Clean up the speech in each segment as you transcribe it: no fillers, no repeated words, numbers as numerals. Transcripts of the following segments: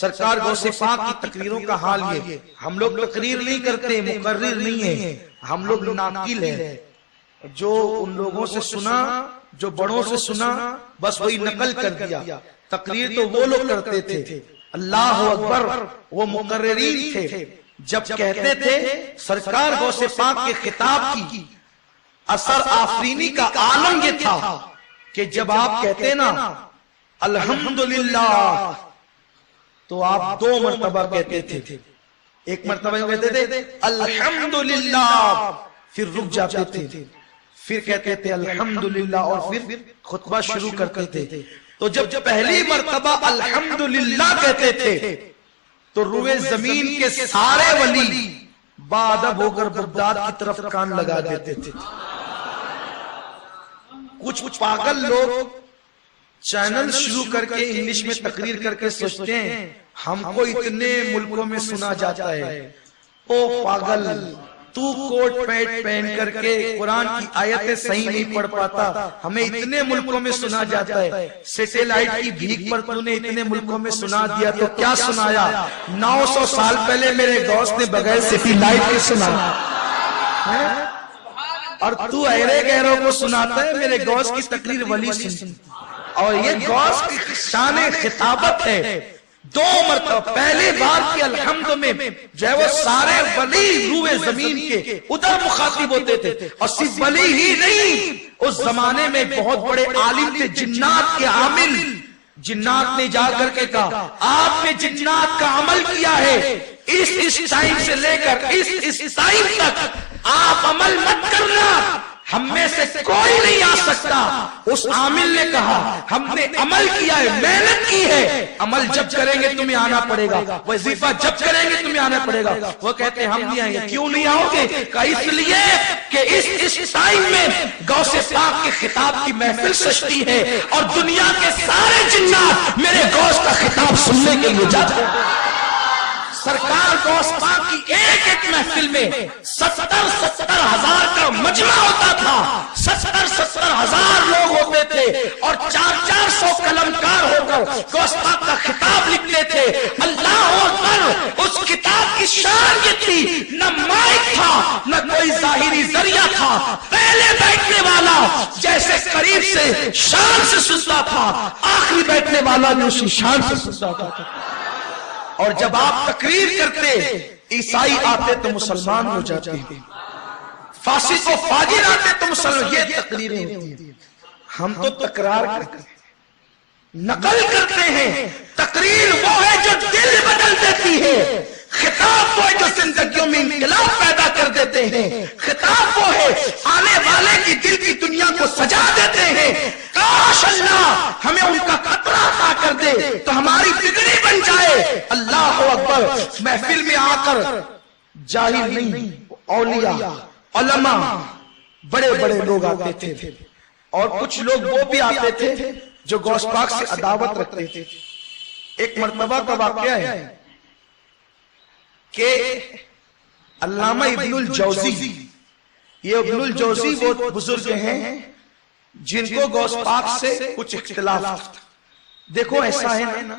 سرکار غوث پاک کی تقریروں کا حال یہ، ہم لوگ تقریر نہیں کرتے، مقرر نہیں ہیں، ہم لوگ ناقل ہیں، جو ان لوگوں سے سنا، جو بڑوں سے سنا، بس وہی نقل کر دیا۔ تقریر تو وہ لوگ کرتے تھے، اللہ اکبر، وہ مقررین تھے۔ جب کہتے تھے سرکار غوث پاک کے خطاب کی اثر آفرینی کا عالم یہ تھا کہ جب آپ کہتے نا الحمدللہ تو آپ 2 مرتبہ کہتے تھے، ایک مرتبہ کہتے تھے الحمدللہ، پھر رک جاتے تھے، پھر کہتے تھے الحمدللہ، اور پھر خطبہ شروع کرتے تھے۔ تو جب پہلی مرتبہ الحمدللہ کہتے تھے تو روئے زمین کے سارے ولی بادب ہو کر بغداد کی طرف کان لگا دیتے تھے۔ کچھ پاگل لوگ چینل شروع کر کے انگلش میں تقریر کر کے سوچتے ہیں ہم کو اتنے ملکوں میں سنا جاتا ہے۔ او پاگل، تو کوٹ پینٹ پہن کر کے قرآن کی آیتیں صحیح نہیں پڑھ پاتا، ہمیں اتنے ملکوں میں سنا جاتا ہے۔ سیٹلائٹ کی بھیک پر تو نے اتنے ملکوں میں سنا دیا تو کیا سنایا؟ 900 سال پہلے میرے غوث نے بغیر سیٹلائٹ کے سنا، اور تو ایرے گہروں کو سناتا ہے میرے غوث کی تقریر ولی سن۔ اور یہ غوث کی شان خطابت ہے۔ 2 مرتبہ، پہلی بار کی الحمد میں جو ہے وہ سارے ولی روئے زمین کے ادھر مخاطب ہوتے تھے، اور صرف ولی ہی نہیں، اس زمانے میں بہت بڑے عالم تھے، جنات کے عامل۔ جنات نے جا کر کے کہا آپ نے جنات کا عمل کیا ہے، اس ٹائم سے لے کر اس ٹائم تک آپ عمل مت کرنا، ہم میں سے کوئی نہیں آ سکتا۔ اس عامل نے کہا ہم نے عمل کیا ہے، محنت کی ہے، عمل جب کریں گے تمہیں آنا پڑے گا، وظیفہ جب کریں گے تمہیں آنا پڑے گا۔ وہ کہتے ہیں ہم نہیں آئیں گے۔ کیوں نہیں آؤ گے؟ کہا اس لیے کہ اس ٹائم میں غوث پاک کے خطاب کی محفل سجتی ہے، اور دنیا کے سارے جنات میرے غوث کا خطاب سننے کے لیے جاتے ہیں۔ سرکار غوث پاک کی ایک محفل میں 70 ہزار کا مجمع ہوتا تھا، 70 ہزار لوگ ہوتے تھے، اور 400 قلمکار ہو کر غوث پاک کا خطاب لکھتے تھے۔ اللہ اکبر، اس کتاب کی شان یہ تھی، نہ مائک تھا نہ کوئی ظاہری ذریعہ تھا، پہلے بیٹھنے والا جیسے قریب سے شان سے سنتا تھا، آخری بیٹھنے والا بھی اسی شان سے سنتا تھا۔ اور جب آپ تقریر کرتے عیسائی آتے تو مسلمان ہو جاتے ہیں، فاسق و فاجر آتے تو مسلمان۔ یہ تقریریں ہوتی ہیں۔ ہم تو تکرار کرتے ہیں، نقل کرتے ہیں۔ تقریر وہ ہے جو دل بدل دیتی ہے، خطاب وہ ہے جو زندگیوں میں انقلاب پیدا کر دیتے ہیں، خطاب وہ ہے آنے والے کی دل کی دنیا کو سجا دیتے ہیں۔ کاش اللہ ہمیں ان کا قطرہ عطا کر دے تو ہماری بگڑی بن جائے۔ اللہ اکبر، محفل میں آ کر جاہل نہیں، اولیاء، علماء، بڑے بڑے لوگ آتے تھے، اور کچھ لوگ وہ بھی آتے تھے جو غوث پاک سے عداوت رکھتے تھے۔ ایک مرتبہ کا واقعہ ہے کہ علامہ ابن الجوزی، یہ ابن الجوزی وہ بزرگ ہیں جن کو غوث پاک سے کچھ اختلاف تھا۔ دیکھو ایسا ہے نا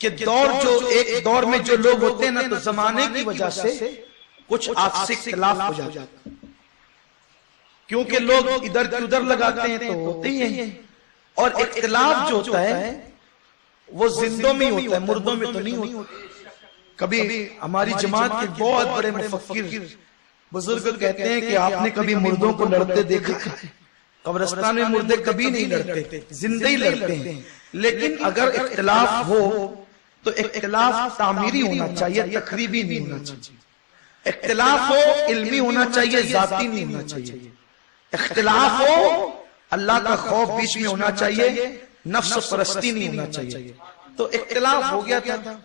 کہ ایک دور میں جو لوگ ہوتے ہیں نا تو زمانے کی وجہ سے کچھ آپسی اختلاف ہو جاتا ہے، کیونکہ لوگ ادھر ادھر لگاتے ہیں تو ہوتے ہی ہیں، اور اختلاف جو ہوتا ہے وہ زندوں میں ہوتا ہے، مردوں میں تو نہیں ہوتا۔ کبھی ہماری جماعت کے بہت بڑے مفکر بزرگ کہتے ہیں کہ آپ نے کبھی مردوں کو لڑتے دیکھا ہے؟ قبرستان میں مردے کبھی نہیں لڑتے، زندہ ہی لڑتے ہیں۔ لیکن اگر اختلاف ہو تو اختلاف تعمیری ہونا چاہیے، تقریبی نہیں ہونا چاہیے۔ اختلاف ہو علمی ہونا چاہیے، ذاتی نہیں ہونا چاہیے۔ اختلاف ہو اللہ کا خوف بیچ میں ہونا چاہیے، نفس پرستی نہیں ہونا چاہیے۔ تو اختلاف ہو گیا تھا۔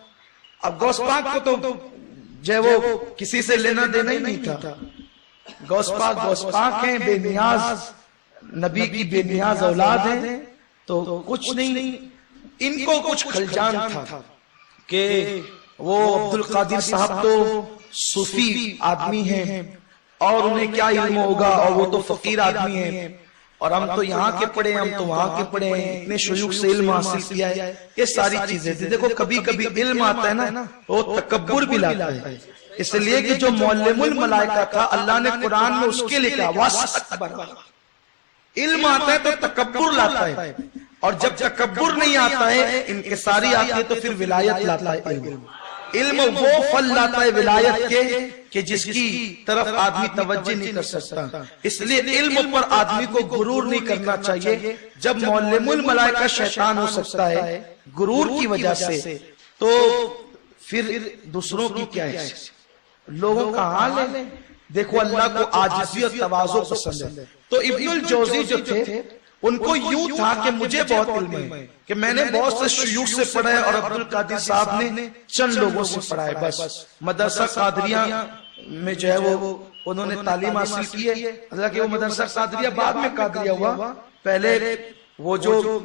اب غوث پاک کو تو جو وہ کسی سے لینا دینا ہی نہیں تھا۔ غوث پاک ہیں، بے نیاز نبی کی بے نیاز اولاد ہیں، تو کچھ نہیں، ان کو کچھ خلجان تھا کہ وہ عبدالقادر صاحب تو صوفی آدمی ہیں اور انہیں کیا علم ہوگا، اور وہ تو فقیر آدمی ہیں، اور ہم تو یہاں کے پڑھے ہیں، ہم تو وہاں کے پڑھے ہیں، اتنے شیوخ سے علم حاصل کیا ہے، یہ ساری چیزیں تھی۔ دیکھو کبھی کبھی علم آتا ہے نا وہ تکبر بھی لاتا ہے، اس لیے کہ جو معلم الملائکہ تھا اللہ نے قرآن میں اس کے لیے کہا واستکبر۔ علم آتا ہے تو تکبر لاتا ہے، اور جب تکبر نہیں آتا ہے انکساری آتی ہے تو پھر ولایت لاتا ہے علم۔ علم وہ پھل لاتا ہے ولایت کے کہ جس کی طرف آدمی توجہ نہیں کر سکتا، اس لیے علم پر آدمی کو غرور نہیں کرنا چاہیے۔ جب معلم الملائکہ شیطان ہو سکتا ہے غرور کی وجہ سے، تو پھر دوسروں کی کیا ہے، لوگوں کا حال ہے۔ دیکھو اللہ کو عاجزی اور تواضع پسند ہے، تو ابن الجوزی جو تھے ان کو یوں تھا کہ مجھے بہت علم ہے، کہ میں نے بہت سے شیوخ سے پڑھا ہے، اور عبد القادر صاحب نے چند لوگوں سے پڑھا ہے بس۔ مدرسہ قادریہ میں جو ہے وہ انہوں نے تعلیم حاصل کی ہے، حالانکہ وہ مدرسہ قادریہ بعد میں قادریہ ہوا، پہلے وہ جو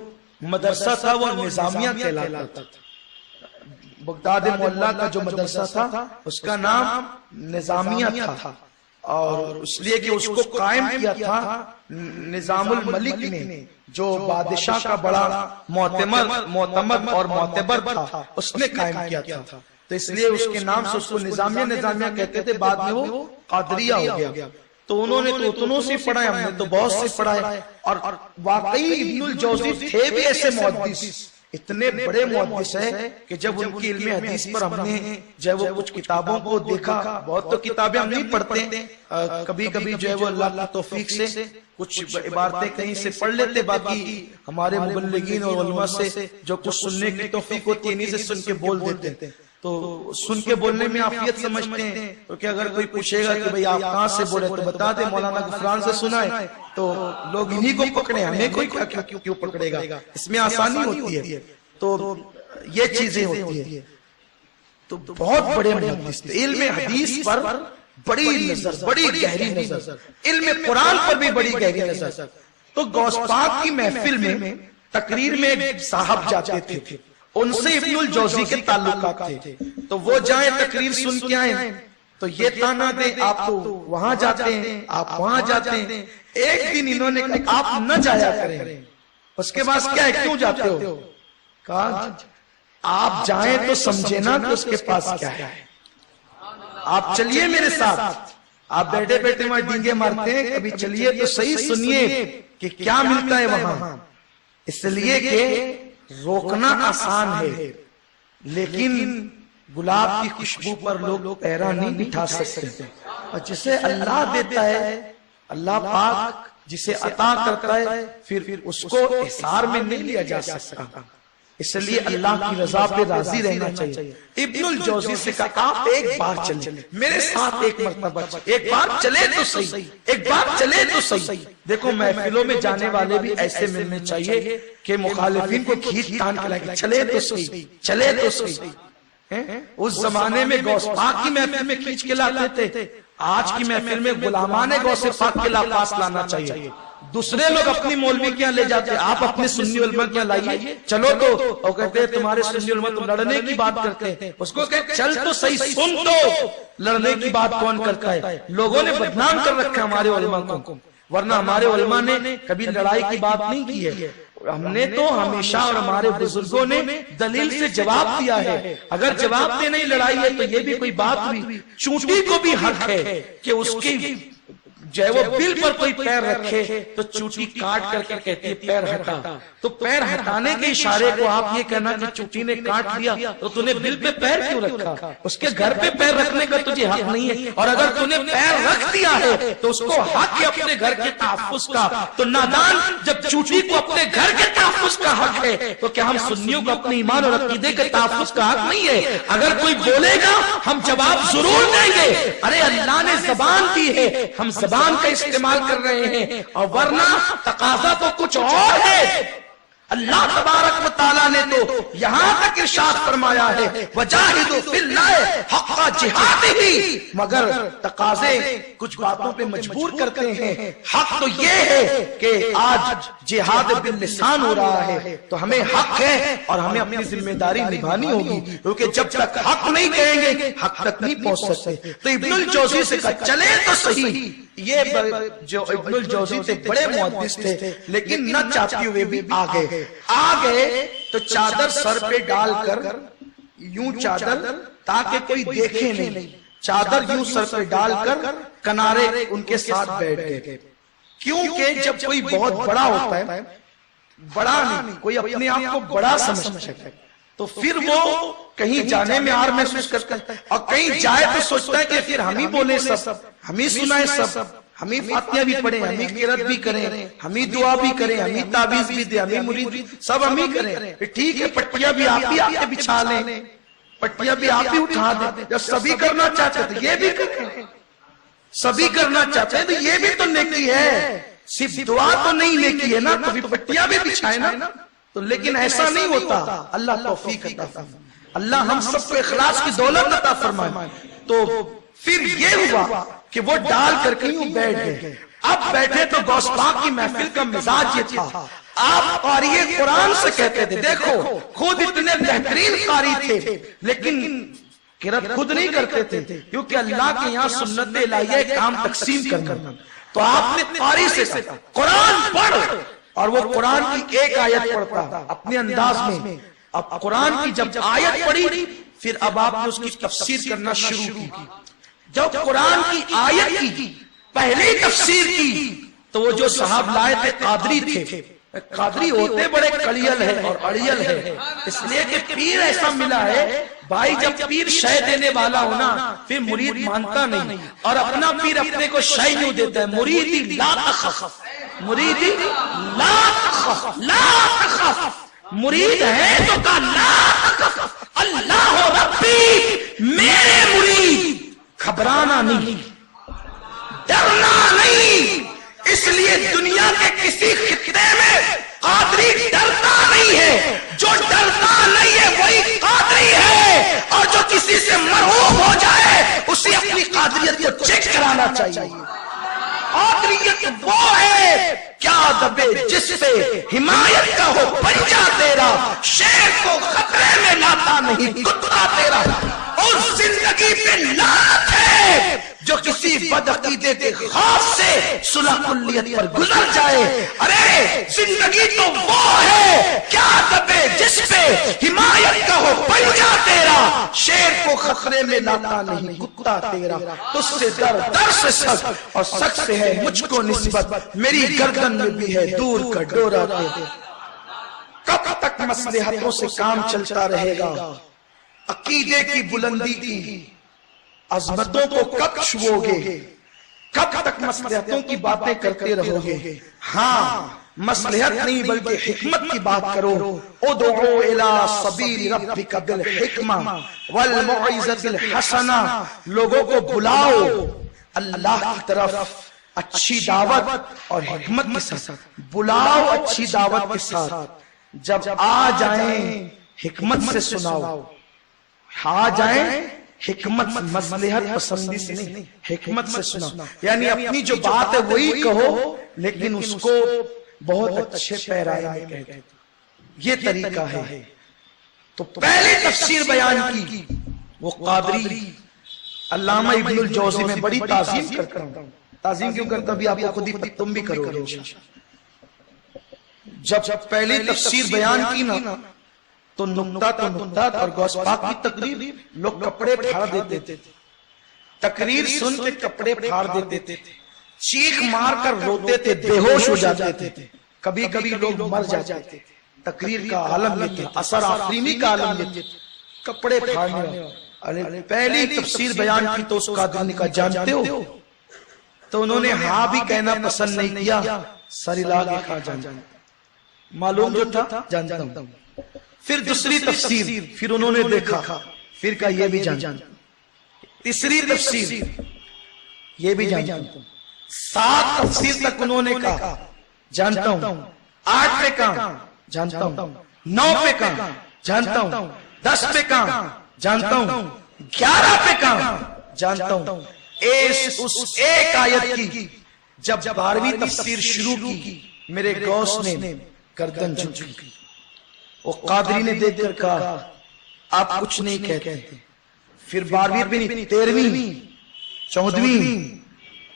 مدرسہ تھا وہ نظامیہ کہلاتا تھا۔ بغداد معلیٰ کا جو مدرسہ تھا اس کا نام نظامیہ تھا، اور اس لیے کہ اس کو قائم کیا تھا نظام الملک نے، جو بادشاہ کا بڑا معتمد اور معتبر تھا، اس نے قائم کیا تھا، تو اس لیے اس کے نام سے اس کو نظامیہ کہتے تھے۔ بعد میں وہ قادریہ ہو گیا، تو انہوں نے تو اتنوں سے پڑھا ہے، ہم نے تو بہت سے پڑھا ہے۔ اور واقعی ابن الجوزی تھے بھی ایسے محدث، اتنے بڑے محدث ہیں کہ جب ان کی علم حدیث پر ہم نے جو ہے وہ کچھ کتابوں کو دیکھا، بہت تو کتابیں ہم نہیں پڑھتے، کبھی کبھی جو ہے وہ اللہ کی توفیق سے کچھ عبارتیں کہیں سے پڑھ لیتے، باقی ہمارے مبلغین اور علماء سے جو کچھ سننے کی توفیق ہوتی ہے انہی سے سن کے بول دیتے ہیں، تو سن کے بولنے میں عافیت سمجھتے ہیں، کیونکہ اگر کوئی پوچھے گا کہ بھئی آپ کہاں سے بولے تو بتا دیں مولانا غفران سے سنا ہے، تو لوگ انہی کو پکڑے، ہمیں کوئی کیوں پکڑے گا، اس میں آسانی ہوتی ہے، تو یہ چیزیں ہوتی ہیں۔ تو بہت بڑے محدث تھے، علم حدیث پر بڑی نظر، بڑی گہری نظر، علم قرآن پر بھی بڑی گہری نظر۔ تو غوث پاک کی محفل میں تقریر میں ایک صاحب جاتے تھے، ان سے ابن الجوزی کے تعلقات تھے، تو وہ جائیں تقریر سن کے آئیں تو یہ تانا دیں آپ تو وہاں جاتے ہیں، آپ وہاں جاتے ہیں۔ ایک دن انہوں نے کہا آپ نہ جایا کریں، اس کے بعد کیا ہے، کیوں جاتے ہو؟ کہا آپ جائیں تو سمجھے نا کہ اس کے پاس کیا ہے، آپ چلیے میرے ساتھ، آپ بیٹھے بیٹھے وہاں ڈینگے مارتے ہیں، کبھی چلیے تو صحیح سنیے کہ کیا ملتا ہے وہاں۔ اس لیے کہ روکنا آسان ہے، لیکن گلاب کی خوشبو پر لوگ پیرا نہیں بٹھا سکتے، اور جسے اللہ دیتا ہے، اللہ پاک جسے عطا کرتا ہے، پھر اس کو احسار میں نہیں لیا جا سکتا، اس لیے اللہ کی رضا پہ راضی رہنا چاہیے۔ ابن الجوزی سے کہا آپ ایک بار چلیں میرے ساتھ، ایک مرتبہ ایک بار چلے تو صحیح، ایک بار چلے تو صحیح۔ دیکھو محفلوں میں جانے والے بھی ایسے ملنے چاہیے کہ مخالفین کو کھینچ تان کے لائے، چلے تو صحیح، چلے تو صحیح۔ اس زمانے میں غوث پاک کی محفل میں کھینچ کے لاتے تھے، آج کی محفل میں غلامان غوث پاک کے پاس لانا چاہیے۔ دوسرے لوگ اپنی مولوی کے یہاں لے جاتے ہیں، آپ اپنے سنی علماء کے یہاں لائیے، چلو تو وہ کہتے ہیں تمہارے سنی علماء تو لڑنے کی بات کرتے ہیں، اس کو کہتے چل تو صحیح، سن تو، لڑنے کی بات کون کرتا ہے؟ لوگوں نے بدنام کر رکھا ہمارے علماء کو، ورنہ ہمارے علماء نے کبھی لڑائی کی بات نہیں کی ہے، ہم نے تو ہمیشہ اور ہمارے بزرگوں نے دلیل سے جواب دیا ہے۔ اگر جواب دے نہیں لڑائی ہے تو یہ بھی کوئی بات ہوئی۔ چونٹی کو بھی حق ہے کہ اس کی جو ہے وہ بل پر کوئی پیر رکھے تو چوٹی کاٹ کر کے کہتی ہے پیر ہٹا، تو پیر ہٹانے کے اشارے کو آپ یہ کہنا کہ چوٹی نے کاٹ لیا تو تو نے بل پہ پیر کیوں رکھا؟ اس کے گھر پہ پیر رکھنے کا تجھے حق نہیں ہے، اور اگر تو نے پیر رکھ دیا ہے تو اس کو حق ہے اپنے گھر کے تحفظ کا۔ تو نادان جب چوٹی کو اپنے گھر کے تحفظ کا حق ہے تو کیا ہم سنیوں کو اپنے ایمان اور عقیدے کے تحفظ کا حق نہیں ہے؟ اگر کوئی بولے گا ہم جواب ضرور دیں گے، ارے اللہ نے زبان دی ہے، ہم زبان کا استعمال کر رہے ہیں، اور ورنہ تقاضا تو کچھ اور ہے۔ اللہ تبارک و تعالیٰ نے تو یہاں تک ارشاد فرمایا ہے وَجَاهِدُوا فِي اللَّهِ حَقَّ جِهَادِهِ، مگر تقاضے کچھ باتوں پہ مجبور کرتے ہیں۔ حق تو یہ ہے کہ آج جہاد باللسان ہو رہا ہے تو ہمیں حق ہے اور ہمیں اپنی ذمہ داری نبھانی ہوگی، کیونکہ جب تک حق نہیں کہیں گے حق تک نہیں پہنچ سکتے۔ تو ابن الجوزی سے کہا چلے تو صحیح، یہ جو ابن الجوزی تھے بڑے محدث تھے، لیکن نہ چاہتے ہوئے بھی آ گئے تو چادر سر پہ ڈال کر یوں چادر، تاکہ کوئی دیکھے نہیں، چادر یوں سر پہ ڈال کر کنارے ان کے ساتھ بیٹھ گئے، کیونکہ جب کوئی بہت بڑا ہوتا ہے، بڑا نہیں، کوئی اپنے آپ کو بڑا سمجھتا ہے تو پھر وہ کہیں جانے میں آر محسوس کرتا ہے، اور کہیں جائے تو سوچتا ہے کہ پھر ہم ہی بولے سب، ہم ہی سنائے سب، ہم ہی فاتحہ بھی پڑھیں، ہم ہی قرات بھی کریں، ہم ہی دعا بھی کریں، ہم ہی تعویذ بھی دیں، ہم ہی مرید سب ہم ہی کریں، ٹھیک ہے پٹیاں بھی آپ ہی آ کے بچھا لیں، پٹیاں بھی آپ ہی اٹھا دیں، جب سبھی کرنا چاہتے تھے یہ بھی کریں، سبھی کرنا چاہتے ہیں تو یہ بھی تو نیکی ہے، صرف دعا تو نہیں نیکی ہے نا، تو بھی پٹیاں بھی بچھائے نا، تو لیکن ایسا نہیں ہوتا، اللہ توفیق عطا فرمائے، اللہ ہم سب کو اخلاص کی دولت عطا فرمائے۔ تو پھر یہ ہوا کہ وہ ڈال کر کہیں بیٹھ گئے، اب بیٹھے تو غوث پاک کی محفل کا مزاج یہ تھا، آپ قاری قرآن سے کہتے تھے، دیکھو خود اتنے بہترین قاری تھے لیکن قرات خود نہیں کرتے تھے، کیونکہ اللہ کے یہاں سنت الہیہ کام تقسیم کرنا، تو آپ نے قاری سے کہا قرآن پڑھ، اور وہ قرآن کی ایک آیت پڑھتا اپنے انداز میں، اب قرآن کی جب آیت پڑھی پھر اب آپ نے اس کی تفسیر کرنا شروع کی، جب قرآن کی آیت کی پہلی تفسیر کی تو وہ جو صاحب لائے تھے قادری تھے، قادری ہوتے بڑے کلیل ہے اور اڑیل ہے، اس لیے کہ پیر ایسا ملا ہے، بھائی جب پیر شے دینے والا ہونا پھر مرید مانتا نہیں، اور اپنا پیر اپنے کو شے نہیں دیتا ہے، مریدی لا تخف، مریدی لا تخف، لا تخف، مرید ہے تو کہا لا تخف، اللہ ربی، میرے مرید، گھبرانا نہیں، ڈرنا نہیں، اس لیے دنیا کے کسی خطے میں قادری ڈرتا نہیں ہے، جو ڈرتا نہیں ہے وہی قادری ہے، اور جو کسی سے مرعوب ہو جائے اسے اپنی قادریت کو چیک کرانا چاہیے۔ قادریت وہ ہے کیا دبے جس پہ حمایت کا ہو پنجہ تیرا، شیر کو خطرے میں لاتا نہیں کتا تیرا، اور زندگی پہ لعنت ہے جو کسی بدعقیدے کے خوف سے صلح کلیت پر گزر جائے۔ ارے زندگی تو وہ ہے کیا دبے جس پہ حمایت کا ہو پنجہ تیرا، شیر کو خطرے میں لاتا نہیں کتا تیرا، تجھ سے در سے سخت اور سخت سے ہے مجھ کو نسبت، میری گردن میں بھی ہے دور کا ڈورا تیرا۔ کب تک مصلحتوں سے کام چلتا رہے گا، عقیدے کی بلندی کی عظمتوں کو کب چھوؤ گے، کب تک مصلحتوں کی باتیں کرتے رہو گے؟ ہاں مصلحت نہیں بلکہ حکمت کی بات کرو، ادعو الی سبیل ربک بالحکمہ والموعظۃ الحسنہ، لوگوں کو بلاؤ اللہ کی طرف اچھی دعوت اور حکمت کے ساتھ، بلاؤ اچھی دعوت کے ساتھ، جب آ جائیں حکمت سے سناؤ، آ جائیں حکمت مصلحت پسندی سے نہیں، حکمت سے سنا، یعنی اپنی جو بات ہے وہی کہو لیکن اس کو بہت اچھے پیرائے میں کہتے، یہ طریقہ ہے۔ تو پہلی تفسیر بیان کی وہ قادری علامہ ابن الجوزی میں بڑی تعظیم کرتا ہوں، تعظیم کیوں کرتا بھی آپ کو خود ہی تم بھی کرو گے جب پہلی تفسیر بیان کی نا تو نکتہ اور غوث پاک کی تقریر لوگ کپڑے پھاڑ دیتے تھے، تقریر سن کے کپڑے پھاڑ دیتے تھے، چیخ مار کر روتے تھے، بے ہوش ہو جاتے تھے، کبھی کبھی لوگ مر جاتے تھے، تقریر کا عالم یہ تھا، اثر آفرینی کا عالم یہ تھا، کپڑے پھاڑنے۔ پہلی تفسیر بیان کی تو اس قادری کا جانتے ہو، تو انہوں نے ہاں بھی کہنا پسند نہیں کیا، سر ہلا کے کہا جانتا ہوں، معلوم جو تھا جانتا ہوں۔ پھر دوسری تفسیر، پھر انہوں نے دیکھا، پھر کہا یہ بھی جانتا ہوں، تیسری تفسیر یہ بھی جانتا ہوں، 7 تفسیر تک انہوں نے کہا جانتا ہوں، 8 پہ کہا جانتا ہوں، 9 پہ کہا جانتا ہوں، 10 پہ کہا جانتا ہوں، 11 پہ کہا جانتا ہوں۔ اس ایک آیت کی جب 12ویں تفسیر شروع کی میرے غوث نے گردن جھکی، وہ قادری نے دیکھ کر کہا آپ کچھ نہیں کہتے، پھر 12ویں پہ نہیں 13ویں 14ویں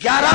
11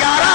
11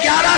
11